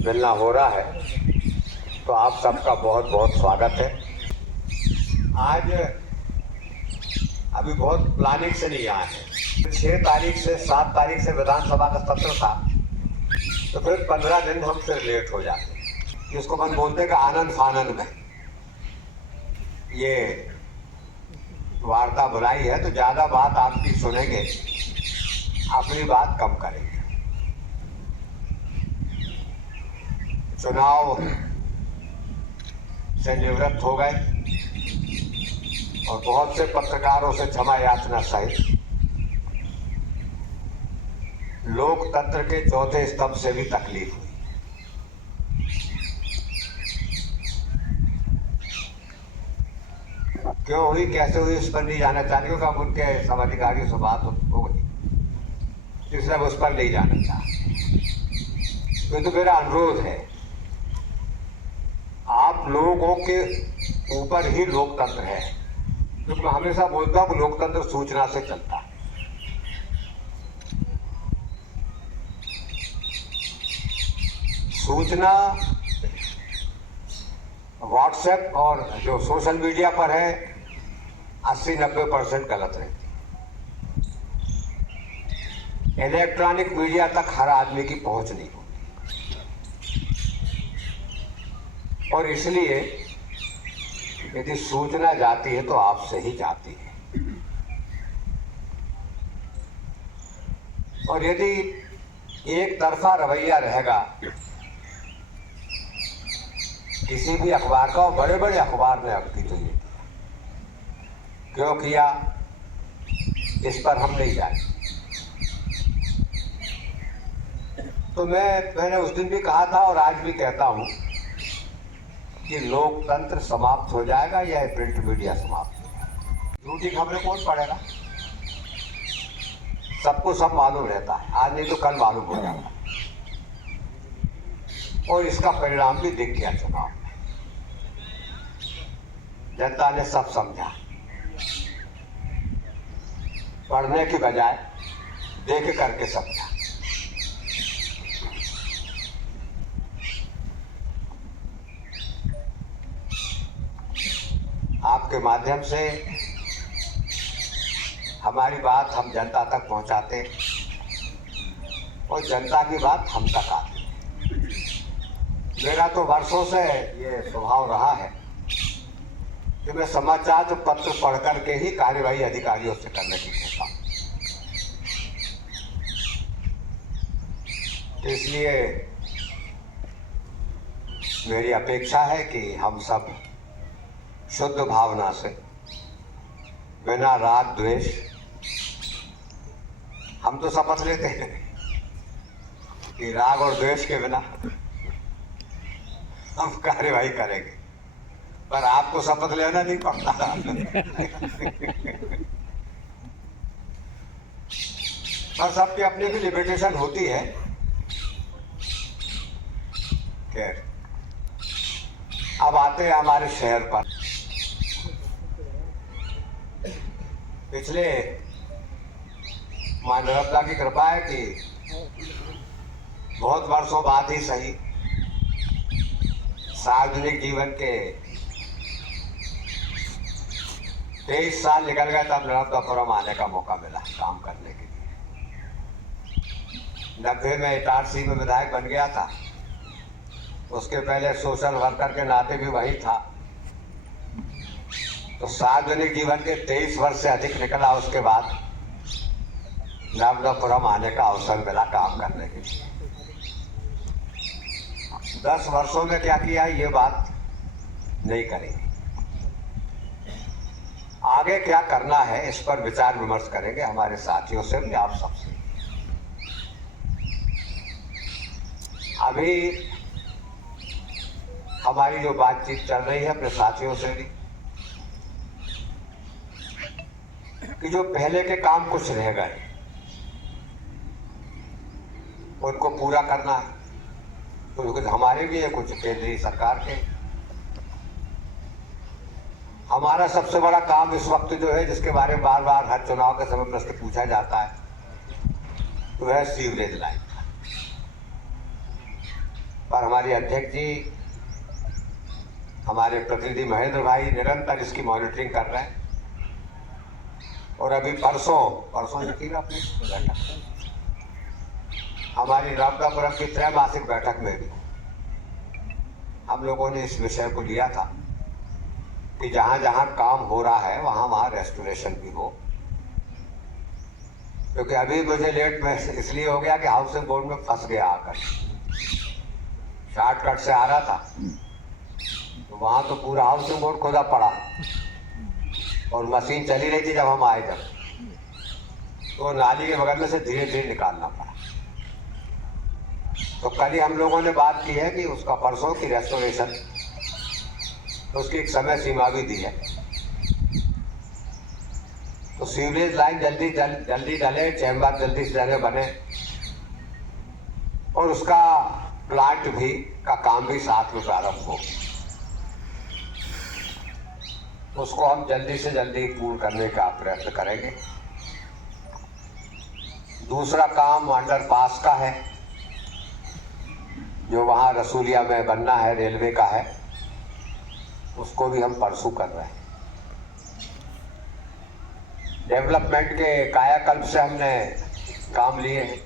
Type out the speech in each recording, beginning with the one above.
मिलना हो रहा है, तो आप सबका बहुत बहुत स्वागत है। आज अभी बहुत प्लानिंग से नहीं आए हैं। 6 तारीख से 7 तारीख से विधानसभा का सत्र था, तो फिर 15 दिन हम फिर लेट हो जाते, जिसको हम बोलते हैं कि आनंद फानंद में ये वार्ता बुलाई है, तो ज्यादा बात आपकी सुनेंगे, अपनी बात कम करेंगे। चुनाव से निवृत्त हो गए और बहुत से पत्रकारों से क्षमा याचना सहित लोकतंत्र के चौथे स्तंभ से भी तकलीफ हुई। क्यों हुई, कैसे हुई, इस पर नहीं जाना चाहती, क्योंकि अब उनके सब अधिकारियों से बात हो गई, इसलिए उस पर नहीं जाना चाहते। तो मेरा अनुरोध है, आप लोगों के ऊपर ही लोकतंत्र है, क्योंकि मैं हमेशा बोलता हूं लोकतंत्र सूचना से चलता है। सूचना व्हाट्सएप और जो सोशल मीडिया पर है 80-90% गलत रहती है। इलेक्ट्रॉनिक मीडिया तक हर आदमी की पहुंच नहीं होती, और इसलिए यदि सूचना जाती है तो आपसे ही जाती है। और यदि एक तरफा रवैया रहेगा किसी भी अखबार का, और बड़े बड़े अखबार ने अब की तो ये क्यों किया, इस पर हम नहीं जाए। तो मैंने उस दिन भी कहा था और आज भी कहता हूं कि लोकतंत्र समाप्त हो जाएगा या प्रिंट मीडिया समाप्त हो जाएगा। झूठी खबरें कौन पढ़ेगा, सबको सब मालूम रहता है, आज नहीं तो कल मालूम हो जाएगा। और इसका परिणाम भी दिख गया चुनाव में, जनता ने सब समझा, पढ़ने की बजाय देख करके समझा। आपके माध्यम से हमारी बात हम जनता तक पहुंचाते और जनता की बात हम तक आती। मेरा तो वर्षों से ये स्वभाव रहा है कि मैं समाचार पत्र पढ़ करके ही कार्यवाही अधिकारियों से करने की सोचता हूं। इसलिए मेरी अपेक्षा है कि हम सब शुद्ध भावना से, बिना राग द्वेष, हम तो शपथ लेते हैं कि राग और द्वेष के बिना हम कार्यवाही करेंगे, पर आपको शपथ लेना नहीं पड़ता। पर सबकी अपनी भी लिमिटेशन होती है। खैर, अब आते हैं हमारे शहर पर। पिछले मां नर्मदा की कृपा है कि बहुत वर्षों बाद ही सही सार्वजनिक जीवन के 23 साल निकल गए, तब नर्मदापुरम आने का मौका मिला काम करने के लिए। 90 में इटारसी में विधायक बन गया था, उसके पहले सोशल वर्कर के नाते भी वही था। तो सार्वजनिक जीवन के 23 वर्ष से अधिक निकला, उसके बाद नर्मदापुरम आने का अवसर मिला काम करने के लिए। 10 वर्षों में क्या किया ये बात नहीं करेंगे, आगे क्या करना है इस पर विचार विमर्श करेंगे हमारे साथियों से भी, आप सबसे। अभी हमारी जो बातचीत चल रही है अपने साथियों से भी, कि जो पहले के काम कुछ रह गए उनको पूरा करना है, तो कुछ हमारे भी है, कुछ केंद्रीय सरकार के। हमारा सबसे बड़ा काम इस वक्त जो है, जिसके बारे में बार बार हर चुनाव के समय प्रश्न पूछा जाता है, तो है सीवरेज लाइन। पर हमारे अध्यक्ष जी, हमारे प्रतिनिधि महेंद्र भाई निरंतर इसकी मॉनिटरिंग कर रहे हैं। और अभी परसों जो थी ना अपनी बैठक, हमारी रामदापुरम की त्रैमासिक बैठक में भी हम लोगों ने इस विषय को लिया था कि जहाँ जहाँ काम हो रहा है वहाँ वहाँ रेस्टोरेशन भी हो। क्योंकि अभी मुझे लेट में इसलिए हो गया कि हाउसिंग बोर्ड में फंस गया आकर, शॉर्टकट से आ रहा था, तो वहाँ तो पूरा हाउसिंग बोर्ड खुदा पड़ा और मशीन चली रही थी। जब हम आए जब तो नाली के बगल में से धीरे धीरे निकालना पड़ा। तो कल ही हम लोगों ने बात की है कि उसका परसों की रेस्टोरेशन, तो उसकी एक समय सीमा भी दी है। तो सीवरेज लाइन जल्दी डले, चैम्बर जल्दी से जगह बने और उसका प्लांट भी का काम भी साथ में प्रारंभ हो। उसको हम जल्दी से जल्दी पूर्ण करने का प्रयत्न करेंगे। दूसरा काम अंडरपास का है जो वहाँ रसूलिया में बनना है, रेलवे का है, उसको भी हम परसों कर रहे हैं। डेवलपमेंट के कायाकल्प से हमने काम लिए हैं।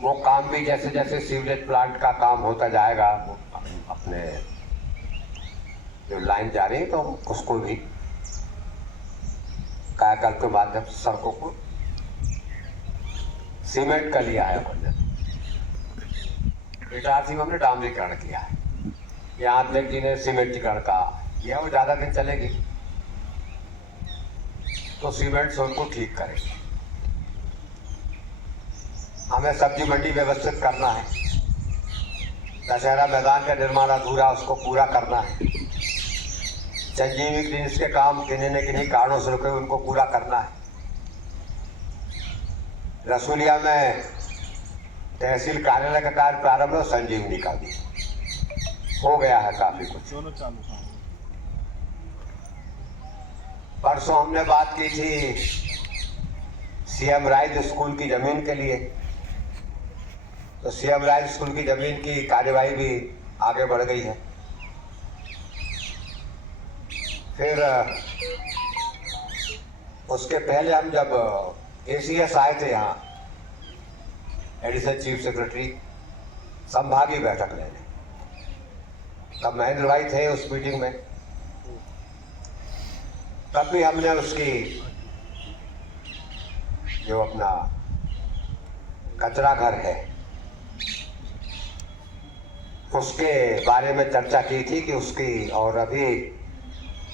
वो काम भी जैसे जैसे सीवरेज प्लांट का काम होता जाएगा, अपने जो लाइन जा रही है, तो उसको भी कायाकल्प के माध्यम से सड़कों को सीमेंट का लिया है। इटारसी में हमने डामरीकरण किया है। यहाँ अध्यक्ष जी ने सीमेंटीकरण का किया, वो ज़्यादा दिन चलेगी तो सीमेंट से उनको ठीक करेंगे। हमें सब्जी मंडी व्यवस्थित करना है। दशहरा मैदान का निर्माण अधूरा, उसको पूरा करना है। संजीवनी क्लिनिक्स के काम किन्हीं न किन्हीं कारणों से रुके, उनको पूरा करना है। रसूलिया में तहसील कार्यालय का कार्य प्रारंभ है, संजीवनी का भी हो गया है काफी कुछ। परसों हमने बात की थी सीएम राइज स्कूल की जमीन के लिए, तो सीएम राइज स्कूल की जमीन की कार्यवाही भी आगे बढ़ गई है। फिर उसके पहले हम जब एसीएस आए थे यहाँ, एडिशनल चीफ सेक्रेटरी, संभागीय बैठक लेने, तब महेंद्र भाई थे उस मीटिंग में। तब भी हमने उसकी जो अपना कचरा घर है उसके बारे में चर्चा की थी कि उसकी, और अभी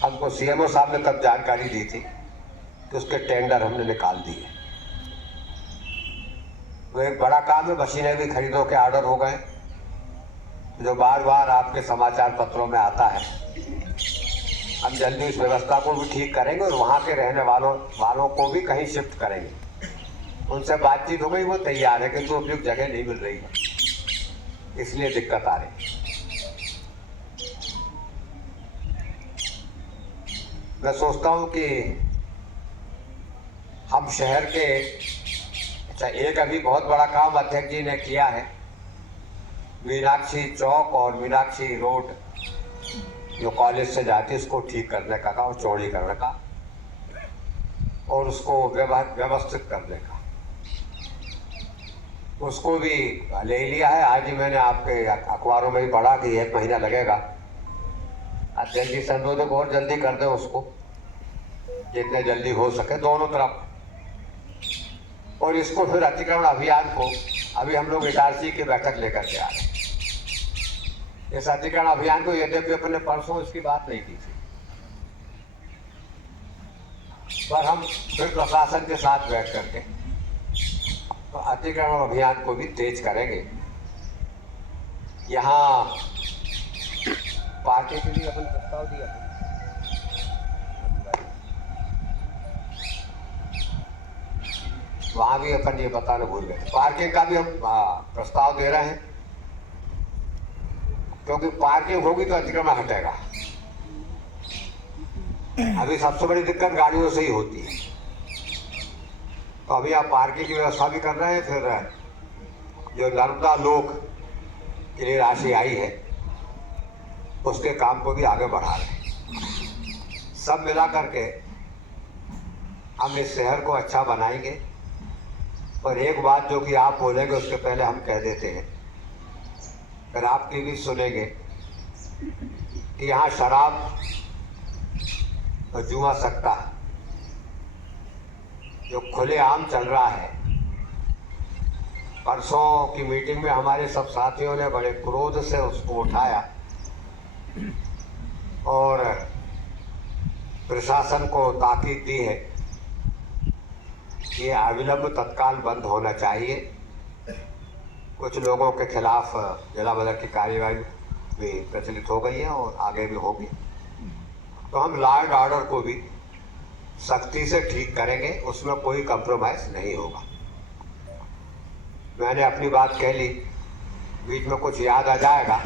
हमको सीएमओ साहब ने तब जानकारी दी थी कि उसके टेंडर हमने निकाल दिए। वो एक बड़ा काम है, मशीनें भी खरीदों के ऑर्डर हो गए, जो बार बार आपके समाचार पत्रों में आता है। हम जल्दी इस व्यवस्था को भी ठीक करेंगे और वहाँ के रहने वालों को भी कहीं शिफ्ट करेंगे। उनसे बातचीत हो गई, वो तैयार है, किंतु उपयुक्त जगह नहीं मिल रही है, इसलिए दिक्कत आ रही है। मैं सोचता हूँ कि हम शहर के, अच्छा, एक अभी बहुत बड़ा काम अध्यक्ष जी ने किया है, मीनाक्षी चौक और मीनाक्षी रोड जो कॉलेज से जाती है उसको ठीक करने का काम, चौड़ी करने का और उसको व्यवस्थित करने का, उसको भी ले लिया है। आज ही मैंने आपके अखबारों में भी पढ़ा कि 1 महीना लगेगा। अध्यक्ष जी संबोधन और जल्दी कर दें उसको, जितने जल्दी हो सके दोनों तरफ। और इसको फिर अतिक्रमण अभियान को अभी हम लोग इटारसी की बैठक लेकर के आ रहे हैं। इस अतिक्रमण अभियान को यद्यपि अपने परसों इसकी बात नहीं की थी, पर हम फिर प्रशासन के साथ बैठ करके तो अतिक्रमण अभियान को भी तेज करेंगे। यहाँ पार्टी के लिए अपन प्रस्ताव दिया था, वहाँ भी अपन ये बताना भूल गए। पार्किंग का भी हम प्रस्ताव दे रहे हैं, क्योंकि पार्किंग होगी तो अतिक्रमण हटेगा। अभी सबसे बड़ी दिक्कत गाड़ियों से ही होती है, तो अभी आप पार्किंग की व्यवस्था भी कर रहे हैं। फिर जो नर्मदा लोक के लिए राशि आई है उसके काम को भी आगे बढ़ा रहे हैं। सब मिला करके हम इस शहर को अच्छा बनाएंगे। पर एक बात जो कि आप बोलेंगे उसके पहले हम कह देते हैं, फिर आपकी भी सुनेंगे कि यहाँ शराब और जुआ सट्टा जो खुलेआम चल रहा है। परसों की मीटिंग में हमारे सब साथियों ने बड़े क्रोध से उसको उठाया और प्रशासन को ताकीद दी है कि अविलंब तत्काल बंद होना चाहिए। कुछ लोगों के खिलाफ जिला बदर की कार्यवाही भी प्रचलित हो गई है और आगे भी होगी। तो हम लॉ एंड ऑर्डर को भी सख्ती से ठीक करेंगे, उसमें कोई कंप्रोमाइज नहीं होगा। मैंने अपनी बात कह ली, बीच में कुछ याद आ जाएगा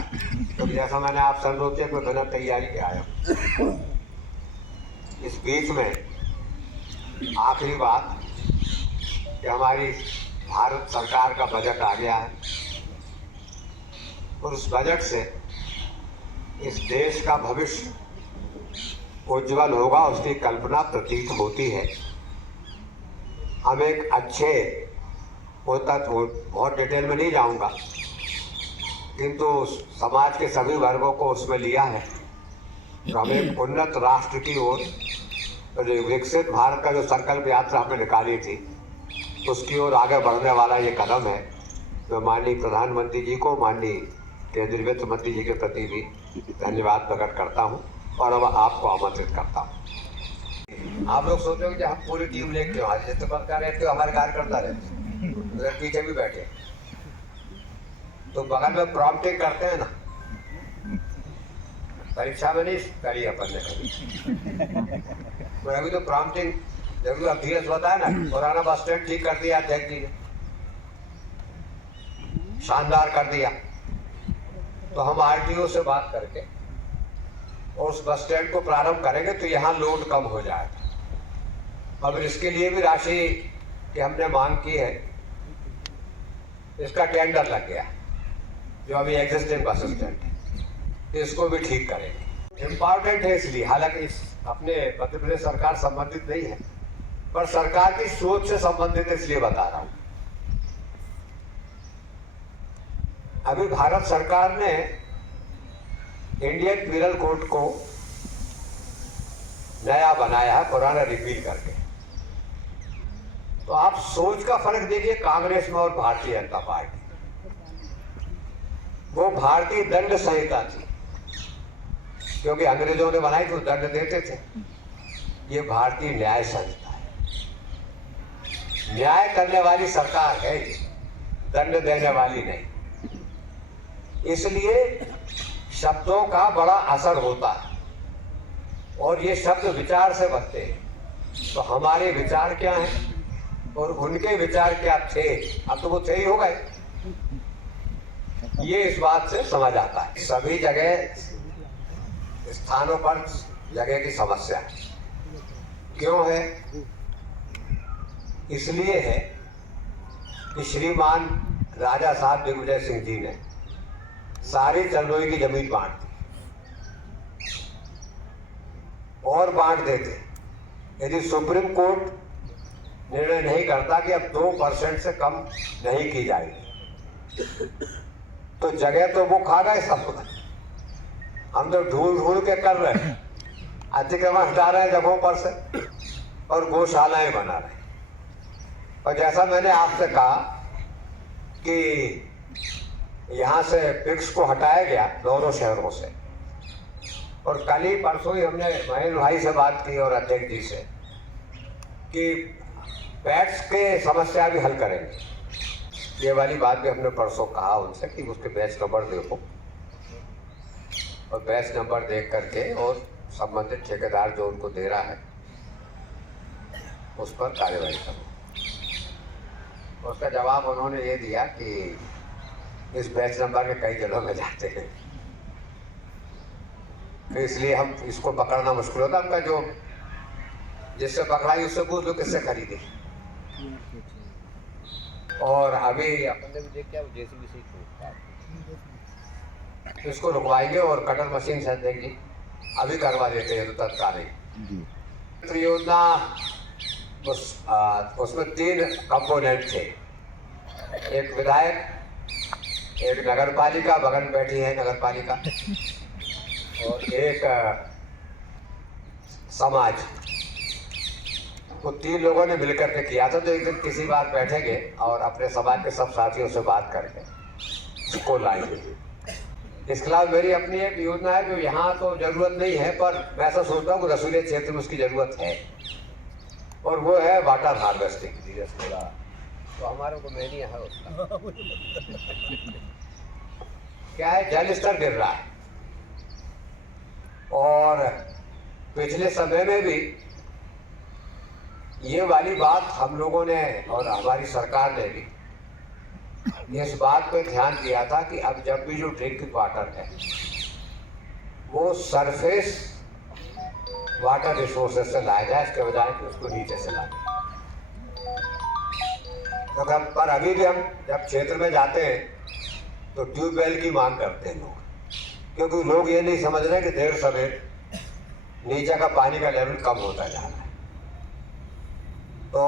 तो जैसा मैंने आप समझोते में बिना तैयारी के आया। इस बीच में आखिरी बात कि हमारी भारत सरकार का बजट आ गया है और उस बजट से इस देश का भविष्य उज्जवल होगा, उसकी कल्पना प्रतीत होती है। हम एक अच्छे बहुत डिटेल में नहीं जाऊंगा, किंतु समाज के सभी वर्गों को उसमें लिया है। तो हम एक उन्नत राष्ट्र की ओर, विकसित भारत का जो संकल्प यात्रा हमने निकाली थी उसकी ओर आगे बढ़ने वाला ये कदम है। मैं माननीय प्रधानमंत्री जी को, माननीय केंद्रीय वित्त मंत्री जी के प्रति भी धन्यवाद प्रकट करता हूँ और अब आपको आमंत्रित करता हूँ। आप लोग सोचोगे कि हम पूरी टीम लेके आज जैसे पत्रकार रहते हो, हमारे कार्यकर्ता रहते उधर पीछे भी बैठे तो बगल में प्रॉम्प्टिंग करते हैं ना, परीक्षा में नहीं करी अपन ने कभी। तो अभी तो प्रॉम्प्टिंग जरूर अब धीरज बताया ना, पुराना बस स्टैंड ठीक कर दिया अध्यक्ष जी ने, शानदार कर दिया। तो हम आरटीओ से बात करके और उस बस स्टैंड को प्रारंभ करेंगे तो यहाँ लोड कम हो जाएगा। अब इसके लिए भी राशि की हमने मांग की है, इसका टेंडर लग गया जो अभी एग्जिस्टिंग बस स्टैंड है, इसको भी ठीक करेंगे। इम्पॉर्टेंट है इसलिए, हालांकि इस अपने मध्य प्रदेश सरकार संबंधित नहीं है पर सरकार की सोच से संबंधित इसलिए बता रहा हूं। अभी भारत सरकार ने इंडियन पीनल कोड को नया बनाया है, पुराना रिपील करके। तो आप सोच का फर्क देखिए कांग्रेस में और भारतीय जनता पार्टी। वो भारतीय दंड संहिता थी क्योंकि अंग्रेजों ने बनाई तो दंड देते थे। ये भारतीय न्याय संहिता है, न्याय करने वाली सरकार है, दंड देने वाली नहीं। इसलिए शब्दों का बड़ा असर होता है और ये शब्द विचार से बनते हैं। तो हमारे विचार क्या हैं और उनके विचार क्या थे, अब तो वो थे ही हो गए, ये इस बात से समझ आता है। सभी जगह स्थानों पर जगह की समस्या है। क्यों है? इसलिए है कि श्रीमान राजा साहब दिग्विजय सिंह जी ने सारी चंदोई की जमीन बांट दी और बांट देते यदि सुप्रीम कोर्ट निर्णय नहीं करता कि अब 2% से कम नहीं की जाएगी। तो जगह तो वो खा गए सब, हम तो ढूंढ के कर रहे हैं, अतिक्रमण हटा रहे हैं जगहों पर से और गौशालाएं बना रहे हैं। और जैसा मैंने आपसे कहा कि यहाँ से पिग्स को हटाया गया दोनों शहरों से, और कल ही परसों ही हमने महेंद्र भाई से बात की और अध्यक्ष जी से कि पैट्स के समस्या भी हल करेंगे। ये वाली बात भी हमने परसों कहा उनसे कि उसके बैच नंबर देखो और बैच नंबर देख करके और संबंधित ठेकेदार जो उनको दे रहा है उस पर कार्यवाही करो। उसका जवाब उन्होंने ये दिया कि इस बैच नंबर में कई जगहों में जाते हैं, तो इसलिए हम इसको पकड़ना मुश्किल होता। उनका जो जिससे पकड़ाई उससे पूछ लो किससे खरीदी। और अभी इसको रुकवाएंगे और कटर मशीन से देंगे, अभी करवा देते हैं तो तत्कालीन तो योजना। उसमें 3 कंपोनेंट थे, एक विधायक, एक नगर पालिका, बगल में बैठी है नगर पालिका, और एक समाज। वो 3 लोगों ने मिलकर के किया था। तो एक दिन किसी बार बैठेंगे और अपने समाज के सब साथियों से बात करके उसको लाएंगे। इसके खिलाफ मेरी अपनी एक योजना है जो यहाँ तो जरूरत नहीं है, पर मैं ऐसा सोचता हूँ कि रसूलिया क्षेत्र में उसकी जरूरत है, और वो है वाटर हार्वेस्टिंग। तो हमारे को मैंने है उसका क्या है, जल स्तर गिर रहा है, और पिछले समय में भी ये वाली बात हम लोगों ने और हमारी सरकार ने भी इस बात पे ध्यान दिया था कि अब जब भी जो ड्रिंकिंग वाटर है वो सरफेस वाटर रिसोर्सेज से लाया जाए, इसके बजाय कि उसको नीचे से लाए। तो पर अभी भी हम जब क्षेत्र में जाते हैं तो ट्यूबवेल की मांग करते हैं लोग, क्योंकि लोग ये नहीं समझ रहे कि देर सवेर नीचे का पानी का लेवल कम होता जा रहा है। तो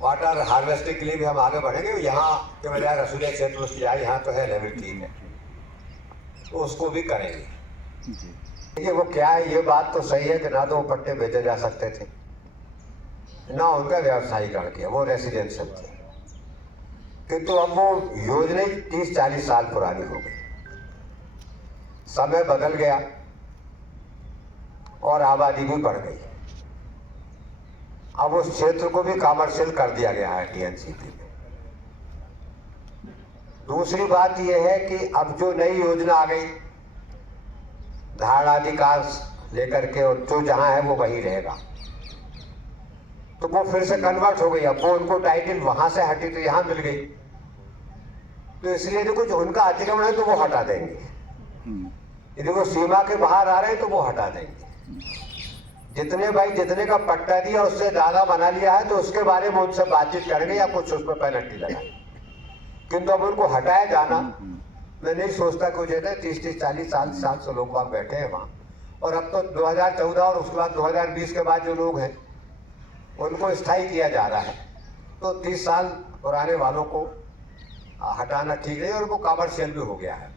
वाटर हार्वेस्टिंग के लिए भी हम आगे बढ़ेंगे। यहाँ के बजाय रसूलिया क्षेत्र में उसकी यहाँ तो है लेवल 3 है, तो उसको भी करेंगे। देखिए वो क्या है, ये बात तो सही है कि ना तो वो पट्टे बेचे जा सकते थे, ना उनका व्यवसायीकरण किया, वो रेसिडेंशियल थे। किंतु अब वो योजना 30-40 साल पुरानी हो गई, समय बदल गया और आबादी भी बढ़ गई। अब उस क्षेत्र को भी कमर्शियल कर दिया गया है टीएनसीपी में। दूसरी बात यह है कि अब जो नई योजना आ गई धारणाधिकार लेकर के, और जो जहां है वो वही रहेगा, तो वो फिर से कन्वर्ट हो गई। अब वो उनको टाइटल वहां से हटी तो यहां मिल गई, तो इसलिए देखो जो उनका अतिक्रमण है तो वो हटा देंगे, यदि वो सीमा के बाहर आ रहे हैं तो वो हटा देंगे। जितने भाई जितने का पट्टा दिया उससे ज्यादा बना लिया है तो उसके बारे में उनसे बातचीत करेंगे या कुछ उस पर पेनल्टी लगाएंगे। किंतु अब उनको हटाया जाना, मैं नहीं सोचता कि 30-40 साल से लोग वहां बैठे हैं वहां, और अब तो 2014 और उसके बाद 2020 के बाद जो लोग हैं उनको स्थायी किया जा रहा है। तो 30 साल पुराने वालों को हटाना ठीक नहीं, और वो कमर्शियल भी हो गया है।